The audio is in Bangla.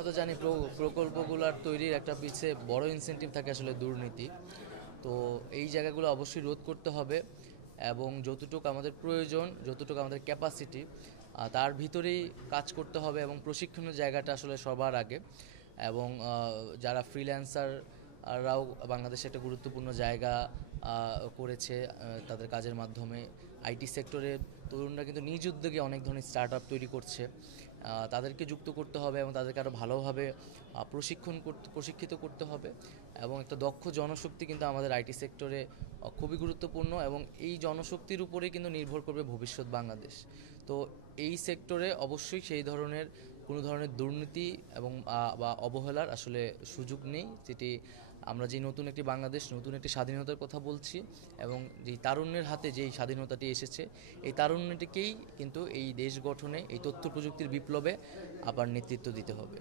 আমরা তো জানি প্রকল্পগুলোর তৈরির একটা পিছে বড় ইনসেনটিভ থাকে আসলে দুর্নীতি। তো এই জায়গাগুলো অবশ্যই রোধ করতে হবে এবং যতটুকু আমাদের প্রয়োজন, যতটুকু আমাদের ক্যাপাসিটি, তার ভিতরেই কাজ করতে হবে এবং প্রশিক্ষণের জায়গাটা আসলে সবার আগে। এবং যারা ফ্রিল্যান্সাররাও বাংলাদেশে একটা গুরুত্বপূর্ণ জায়গা করেছে তাদের কাজের মাধ্যমে। আইটি সেক্টরে তরুণরা কিন্তু নিজ উদ্যোগে অনেক ধরনের স্টার্ট আপ তৈরি করছে। তাদেরকে যুক্ত করতে হবে এবং তাদেরকে আরও ভালোভাবে প্রশিক্ষিত করতে হবে। এবং একটা দক্ষ জনশক্তি কিন্তু আমাদের আইটি সেক্টরে খুবই গুরুত্বপূর্ণ এবং এই জনশক্তির উপরেই কিন্তু নির্ভর করবে ভবিষ্যৎ বাংলাদেশ। তো এই সেক্টরে অবশ্যই সেই ধরনের কোনো ধরনের দুর্নীতি এবং বা অবহেলার আসলে সুযোগ নেই, যেটি আমরা যে নতুন একটি বাংলাদেশ, নতুন একটি স্বাধীনতার কথা বলছি এবং যেই তারুণ্যের হাতে যেই স্বাধীনতাটি এসেছে, এই তারুণ্যটিকেই কিন্তু এই দেশ গঠনে, এই তথ্য প্রযুক্তির বিপ্লবে আবার নেতৃত্ব দিতে হবে।